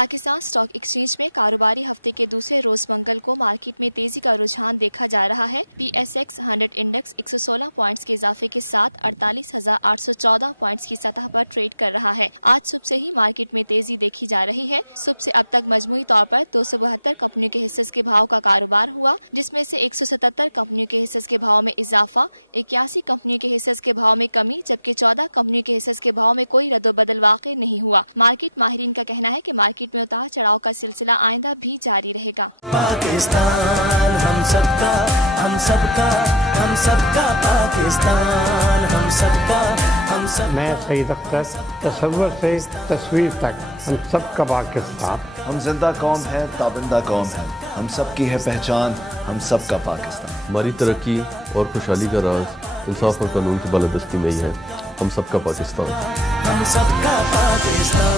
Pakistan stock exchange में कारोबारी हफ्ते के दूसरे रोज मंगल को मार्केट में तेजी का रुझान देखा जा रहा है। PSX 100 इंडेक्स 116 पॉइंट्स के इजाफे के साथ 48,814 पॉइंट्स की सतह पर ट्रेड कर रहा है। आज सुबह से ही मार्केट में तेजी देखी जा रही है। सुबह से अब तक मजमूई तौर पर 272 कंपनियों के हिस्से के भाव का कारोबार हुआ, जिसमें से 177 कंपनियों के हिस्से के भाव में इजाफा, 81 कंपनियों के हिस्से के भाव में कमी, जबकि 14 कंपनियों के हिस्से के भाव में कोई रद्दोबदल वाक़ई नहीं हुआ। मार्केट माहिरीन का कहना है कि मार्केट में उतार चढ़ाव का सिलसिला आइंदा भी जारी रहेगा। पाकिस्तान हम सबका, हम सबका, हम सबका पाकिस्तान, हम सबका, हम सब। मैं सईद अख्तर, तसव्वुर से तस्वीर तक हम सबका पाकिस्तान। हम जिंदा कौम है, ताबिंदा कौम है, हम सबकी है पहचान, हम सबका पाकिस्तान। हमारी तरक्की और खुशहाली का राज इंसाफ और कानून की बालादस्ती में ही है। हम सबका पाकिस्तान, हम सबका पाकिस्तान।